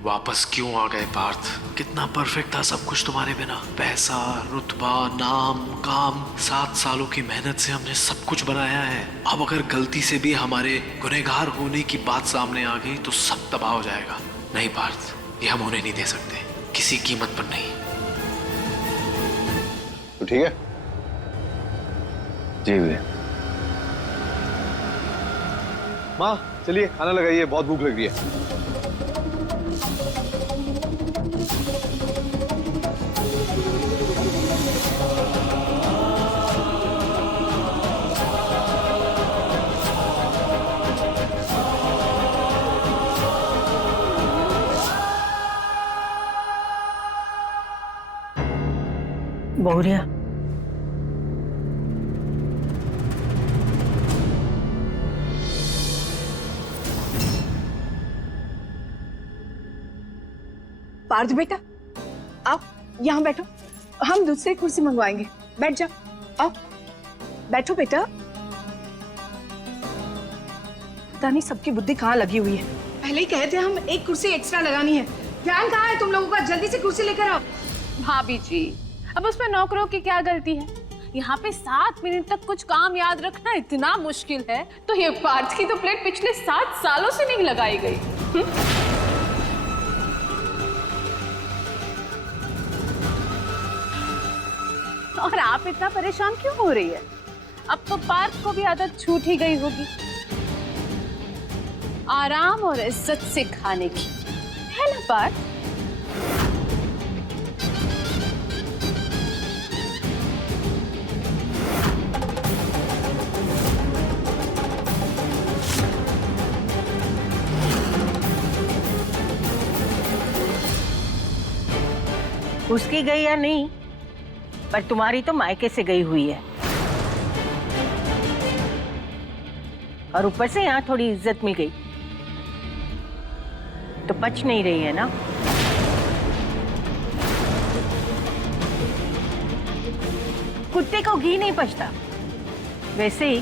वापस क्यों आ गए पार्थ? कितना परफेक्ट था सब कुछ तुम्हारे बिना। पैसा, रुतबा, नाम, काम, 7 सालों की मेहनत से हमने सब कुछ बनाया है। अब अगर गलती से भी हमारे गुनहगार होने की बात सामने आ गई तो सब तबाह हो जाएगा। नहीं पार्थ, ये हम होने नहीं दे सकते, किसी कीमत पर नहीं। तो ठीक है जी भैया। माँ चलिए खाना लगाइए, बहुत भूख लग रही है। बहुरिया, पार्थ बेटा, आप यहाँ बैठो, हम दूसरी कुर्सी मंगवाएंगे। बैठ जाओ, आओ बैठो बेटा। पता नहीं सबकी बुद्धि कहाँ लगी हुई है। पहले ही कहे थे हम एक कुर्सी एक्स्ट्रा लगानी है। ध्यान कहाँ है तुम लोगों का? जल्दी से कुर्सी लेकर आओ। भाभी जी, अब उसमें नौकरों की क्या गलती है? यहाँ पे 7 मिनट तक कुछ काम याद रखना इतना मुश्किल है, तो ये पार्थ की तो प्लेट पिछले 7 सालों से नहीं लगाई गई। और आप इतना परेशान क्यों हो रही है? अब तो पार्थ को भी आदत छूट ही गई होगी आराम और इज्जत से खाने की, है ना पार्थ? उसकी गई या नहीं, पर तुम्हारी तो मायके से गई हुई है, और ऊपर से यहाँ थोड़ी इज्जत मिल गई तो पच नहीं रही है ना। कुत्ते को घी नहीं पचता, वैसे ही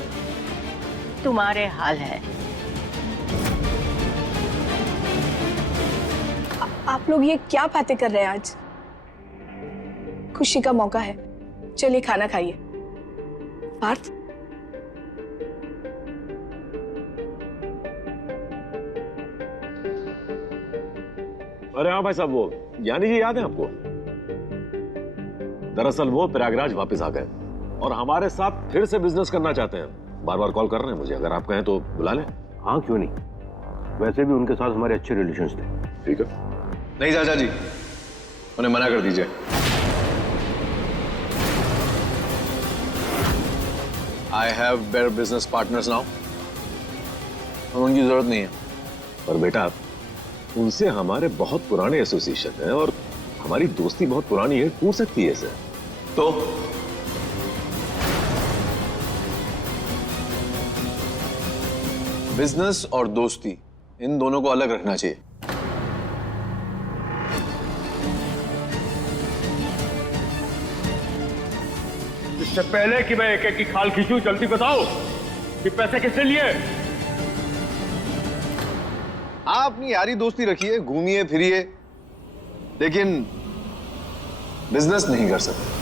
तुम्हारे हाल है। आप लोग ये क्या बातें कर रहे हैं? आज खुशी का मौका है, चलिए खाना खाइए। पार्थ, अरे हाँ भाई साहब, वो यानी जी याद है आपको? दरअसल वो प्रयागराज वापस आ गए और हमारे साथ फिर से बिजनेस करना चाहते हैं। बार बार कॉल कर रहे हैं मुझे, अगर आप कहें तो बुला लें। हाँ क्यों नहीं, वैसे भी उनके साथ हमारे अच्छे रिलेशंस थे। ठीक है। नहीं चाचा जी, उन्हें मना कर दीजिए। I have better business partners now, उनकी जरूरत नहीं है। पर बेटा, उनसे हमारे बहुत पुराने एसोसिएशन है और हमारी दोस्ती बहुत पुरानी है, टूट सकती है सर। तो बिजनेस और दोस्ती, इन दोनों को अलग रखना चाहिए। इससे पहले कि मैं एक एक की खाल खींचूं, जल्दी बताओ कि पैसे किससे लिए? आप अपनी यारी दोस्ती रखिए, घूमिए फिरिए, लेकिन बिजनेस नहीं कर सकते।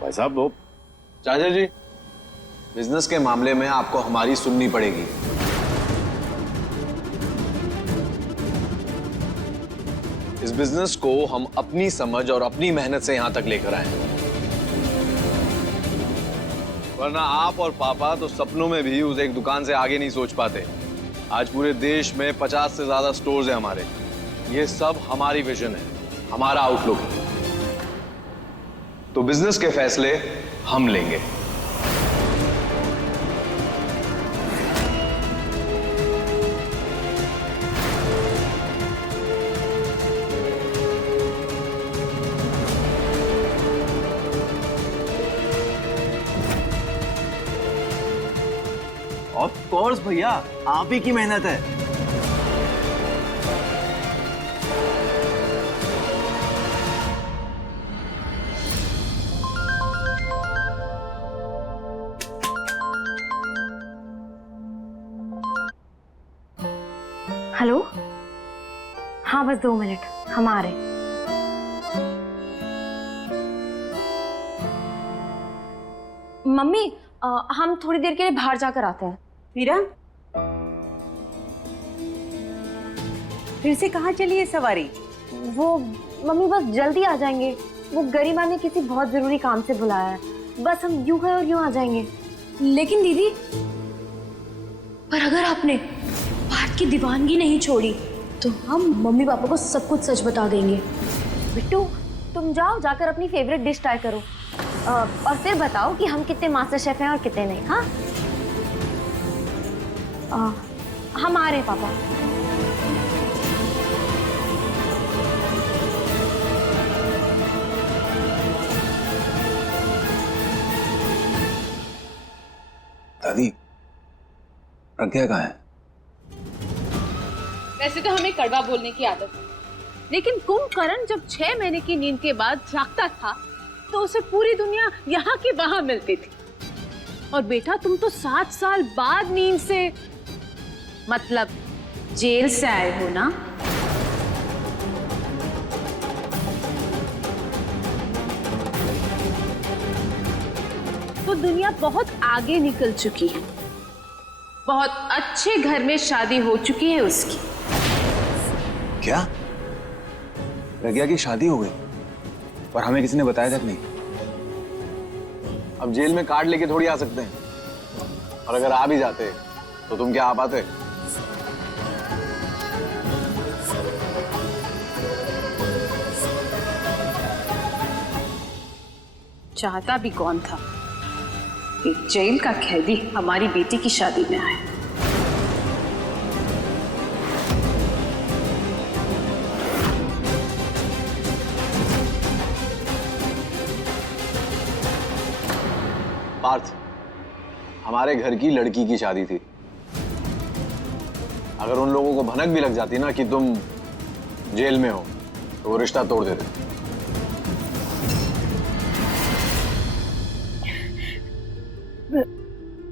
भाई साहब, वो चाचा जी, बिजनेस के मामले में आपको हमारी सुननी पड़ेगी। इस बिजनेस को हम अपनी समझ और अपनी मेहनत से यहां तक लेकर आए हैं, वरना आप और पापा तो सपनों में भी उस एक दुकान से आगे नहीं सोच पाते। आज पूरे देश में 50 से ज्यादा स्टोर्स हैं हमारे। ये सब हमारी विजन है, हमारा आउटलुक है। तो बिजनेस के फैसले हम लेंगे। ऑफ कोर्स भैया, आप ही की मेहनत है। हेलो, हाँ बस 2 मिनट, हम आ रहे। मम्मी, हम थोड़ी देर के लिए बाहर जाकर आते हैं। मीरा, फिर से कहाँ चली है सवारी? वो मम्मी बस जल्दी आ जाएंगे, वो गरिमा ने किसी बहुत जरूरी काम से बुलाया है, बस हम यूं है और यूं आ जाएंगे। लेकिन दीदी, पर अगर आपने पार्थ की दीवानगी नहीं छोड़ी तो हम मम्मी पापा को सब कुछ सच बता देंगे। बिट्टू, तुम जाओ, जाकर अपनी फेवरेट डिश ट्राई करो। और फिर बताओ कि हम कितने मास्टर शेफ हैं और कितने नहीं। हाँ हम आ रहे हैं पापा। दादी प्रज्ञा कहाँ है? वैसे तो हमें कड़वा बोलने की आदत है, लेकिन कुंभकर्ण जब 6 महीने की नींद के बाद जागता था तो उसे पूरी दुनिया यहाँ की वहां मिलती थी। और बेटा तुम तो 7 साल बाद नींद से, मतलब जेल से आए हो ना? तो दुनिया बहुत आगे निकल चुकी है, बहुत अच्छे घर में शादी हो चुकी है उसकी। क्या प्रज्ञा की शादी हो गई? और हमें किसी ने बताया तक नहीं। अब जेल में कार्ड लेके थोड़ी आ सकते हैं, और अगर आ भी जाते तो तुम क्या आ पाते? चाहता भी कौन था कि जेल का कैदी हमारी बेटी की शादी में आए। पार्थ, हमारे घर की लड़की की शादी थी। अगर उन लोगों को भनक भी लग जाती ना कि तुम जेल में हो तो वो रिश्ता तोड़ देते।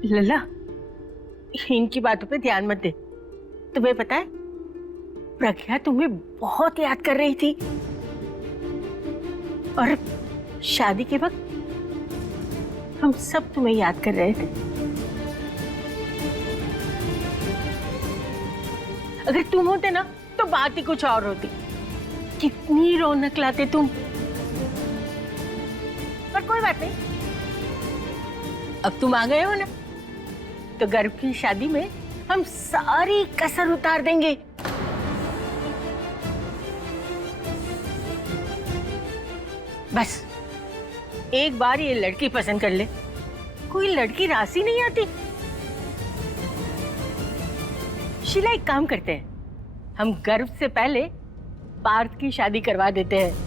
लल्ला, इनकी बातों पे ध्यान मत दे। तुम्हें पता है प्रज्ञा तुम्हें बहुत याद कर रही थी, और शादी के वक्त हम सब तुम्हें याद कर रहे थे। अगर तुम होते ना तो बात ही कुछ और होती। कितनी रौनक लाते तुम। पर कोई बात नहीं, अब तुम आ गए हो ना, तो गर्व की शादी में हम सारी कसर उतार देंगे। बस एक बार ये लड़की पसंद कर ले, कोई लड़की रासी नहीं आती। शीला, एक काम करते हैं, हम गर्व से पहले पार्थ की शादी करवा देते हैं।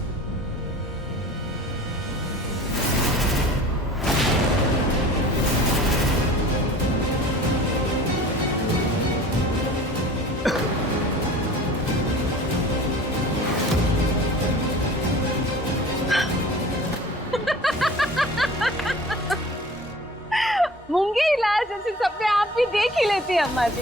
मूंगे इलाज जैसे सपने आप भी देख ही लेती है अम्मा जी।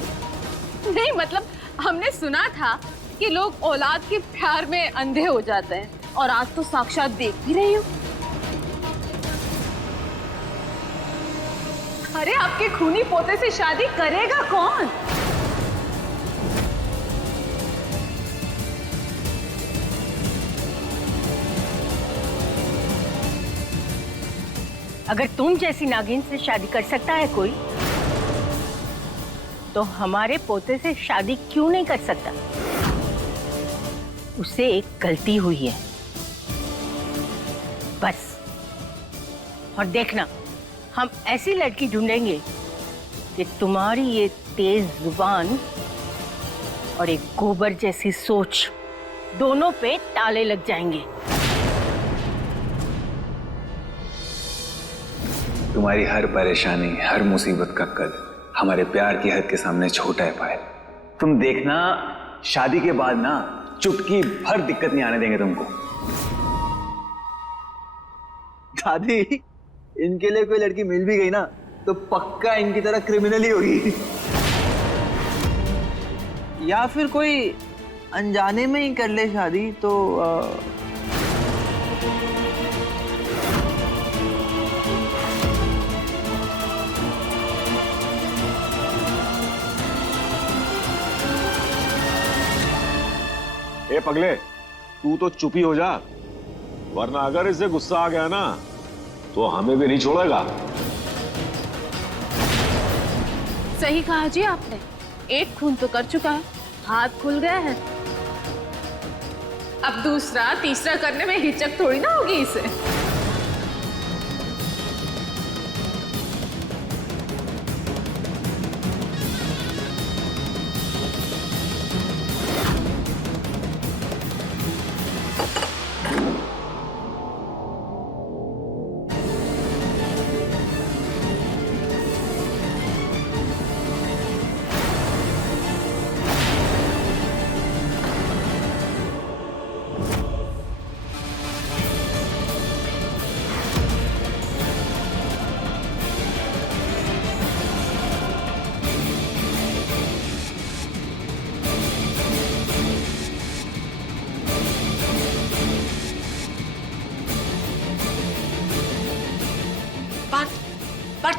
नहीं मतलब हमने सुना था कि लोग औलाद के प्यार में अंधे हो जाते हैं, और आज तो साक्षात देख भी रही हूँ। अरे आपके खूनी पोते से शादी करेगा कौन? अगर तुम जैसी नागिन से शादी कर सकता है कोई, तो हमारे पोते से शादी क्यों नहीं कर सकता? उसे एक गलती हुई है बस। और देखना, हम ऐसी लड़की ढूंढेंगे कि तुम्हारी ये तेज जुबान और एक गोबर जैसी सोच दोनों पे ताले लग जाएंगे। तुम्हारी हर परेशानी, हर मुसीबत का कद हमारे प्यार की हद के सामने छोटा है पायल। तुम देखना, शादी के बाद ना चुटकी भर दिक्कत नहीं आने देंगे तुमको। दादी, इनके लिए कोई लड़की मिल भी गई ना तो पक्का इनकी तरह क्रिमिनल ही होगी। या फिर कोई अनजाने में ही कर ले शादी तो ए पगले, तू तो चुप ही हो जा, वरना अगर इसे गुस्सा आ गया ना तो हमें भी नहीं छोड़ेगा। सही कहा जी आपने, एक खून तो कर चुका है, हाथ खुल गया है। अब दूसरा तीसरा करने में हिचक थोड़ी ना होगी इसे।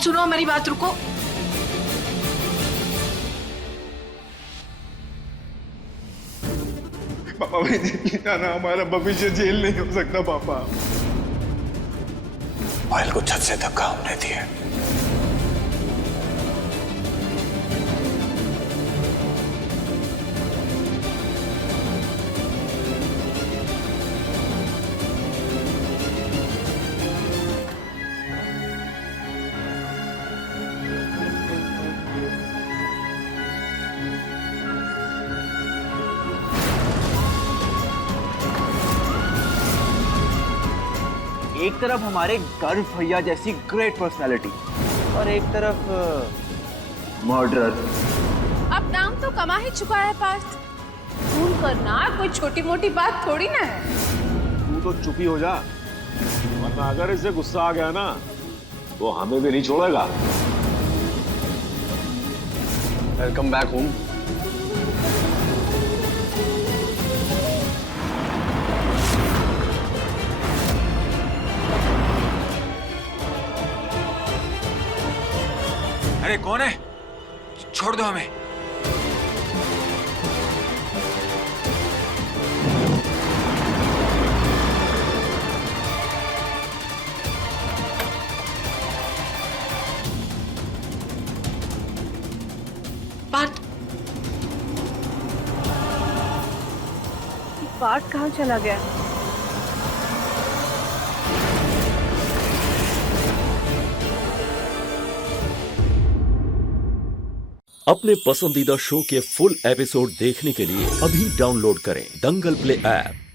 पार्थ सुनो मेरी बात, रुको। पापा ना, हमारा भविष्य जेल नहीं हो सकता पापा। पायल को छत से धक्का हमने दिया। एक तरफ हमारे गर्व भैया जैसी ग्रेट पर्सनालिटी और एक तरफ मर्डर। अब नाम तो कमा ही चुका है पार्थ। खून करना कोई छोटी मोटी बात थोड़ी ना है। तू तो चुप ही हो जा, वरना अगर इसे गुस्सा आ गया ना तो हमें भी नहीं छोड़ेगा। Welcome back home. अरे कौन है? छोड़ दो हमें। पार्थ, पार्थ कहाँ चला गया? अपने पसंदीदा शो के फुल एपिसोड देखने के लिए अभी डाउनलोड करें दंगल प्ले ऐप।